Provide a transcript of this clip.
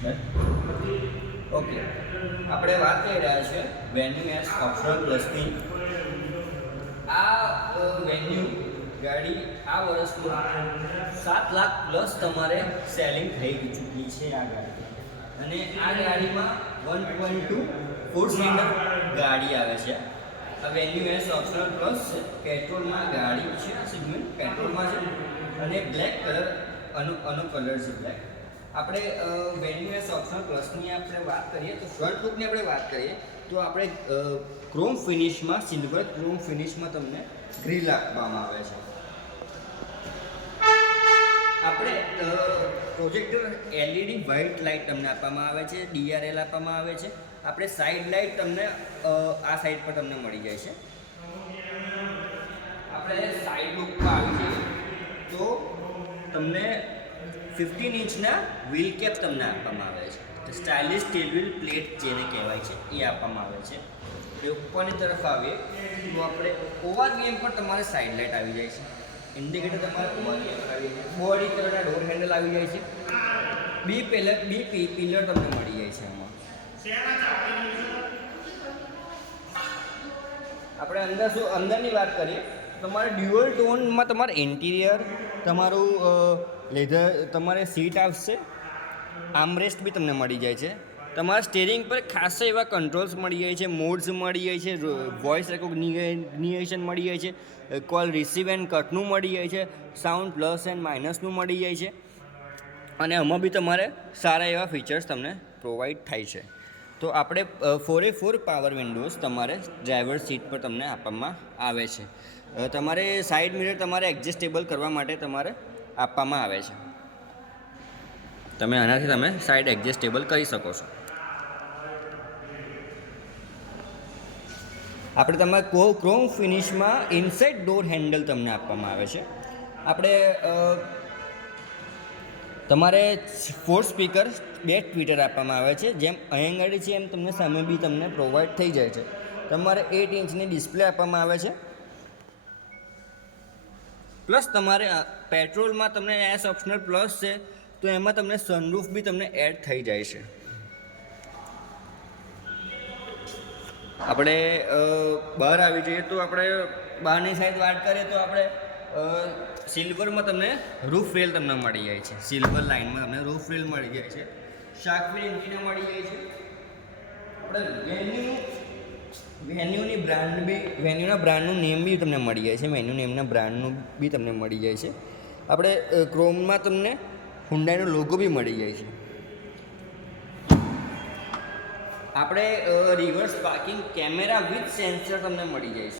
Okay, આપણે વાત કરી રહ્યા છીએ વેન્યુ એસ ઓપ્શનલ પ્લસની. આ વેન્યુ ગાડી આ વર્ષમાં 7 લાખ પ્લસ તમારે સેલિંગ થઈ ચૂકી છે આ ગાડી. અને આ ગાડીમાં 1.2 4 સિલિન્ડર ગાડી આવે છે. આ વેન્યુ એસ ઓપ્શનલ પ્લસ છે, પેટ્રોલમાં ગાડી છે. આ સેગમેન્ટ પેટ્રોલમાં છે અને બ્લેક કલર અનુ કલર છે બ્લેક. આપણે વેન્યુ એસ ઓપ્શનલ પ્લસની આપણે વાત કરીએ તો ફ્રન્ટ લુકની આપણે વાત કરીએ તો આપણે ક્રોમ ફિનિશમાં, સિલ્વર ક્રોમ ફિનિશમાં તમને ગ્રીલ આપવામાં આવે છે. આપણે પ્રોજેક્ટર એલઈડી વ્હાઇટ લાઇટ તમને આપવામાં આવે છે, ડીઆરએલ આપવામાં આવે છે. આપણે સાઈડ લાઇટ તમને આ સાઈડ પર તમને મળી જાય છે. આપણે સાઈડ લુક પર આવી જઈએ તો તમને 15 ઇંચના વ્હીલ કેપ તમને આપવામાં આવે છે. સ્ટાઇલિશ સ્ટીલ વ્હીલ પ્લેટ જેને કહેવાય છે એ આપવામાં આવે છે. એ ઉપરની તરફ આવીએ તો આપણે ઓવરવીએમ પર તમારે સાઈડ લાઇટ આવી જાય છે. ઇન્ડિકેટર તમારે ઓવરવીએમ આવી જાય છે. બોડી કલરના ડોર હેન્ડલ આવી જાય છે. બી પિલર તમને મળી જાય છે આમાં. આપણે અંદરની વાત કરીએ તમારે ડ્યુઅલ ટોનમાં તમારે ઇન્ટિરિયર, તમારું લેધર, તમારે સીટ આવશે, આર્મરેસ્ટ બી તમને મળી જાય છે. તમારા સ્ટીરિંગ પર ખાસા એવા કંટ્રોલ્સ મળી જાય છે, મોડ્સ મળી જાય છે, વોઇસ રેકોગ્નિશન મળી જાય છે, કોલ રિસીવ એન્ડ કટનું મળી જાય છે, સાઉન્ડ પ્લસ એન્ડ માઇનસનું મળી જાય છે. અને આમાં બી તમારે સારા એવા ફીચર્સ તમને પ્રોવાઈડ થાય છે. તો આપણે 4x4 પાવર વિન્ડોઝ તમારે ડ્રાઈવર સીટ પર તમને આપવામાં આવે છે. તમારે સાઈડ મિરર તમારે એડજસ્ટેબલ કરવા માટે તમારે આપવામાં આવે છે. તમે આનાથી તમે સાઈડ એડજસ્ટેબલ કરી શકો છો. આપણે તમારે ક્રોમ ફિનિશમાં ઇનસાઇડ ડોર હેન્ડલ તમને આપવામાં આવે છે. આપણે તમારે 4 સ્પીકર, 2 ટ્વિટર આપવામાં આવે છે. જેમ અહીં ગાડી છે એમ તમને સામે બી તમને પ્રોવાઈડ થઈ જાય છે. તમારે 8 ઇંચની ડિસ્પ્લે આપવામાં આવે છે. પ્લસ તમારે પેટ્રોલમાં તમને એસ ઓપ્શનલ પ્લસ છે તો એમાં તમને સનરૂફ બી તમને એડ થઈ જાય છે. આપણે બહાર આવી જઈએ તો આપણે બહારની સાઈડ વાત કરીએ તો આપણે સિલ્વરમાં તમને રૂફ રેલ તમને મળી જાય છે. સિલ્વર લાઇનમાં તમને રૂફ રેલ મળી જાય છે. શાર્ક ફિન એન્ટિના મળી જાય છે. આપણે વેન્યુના બ્રાન્ડનું નેમ બી તમને મળી જાય છે. વેન્યુ નેમના બ્રાન્ડનું બી તમને મળી જાય છે. આપણે ક્રોમમાં તમને હુન્ડાઈનો લોગો બી મળી જાય છે. આપણે reverse parking camera with sensor તમને મળી જાય છે.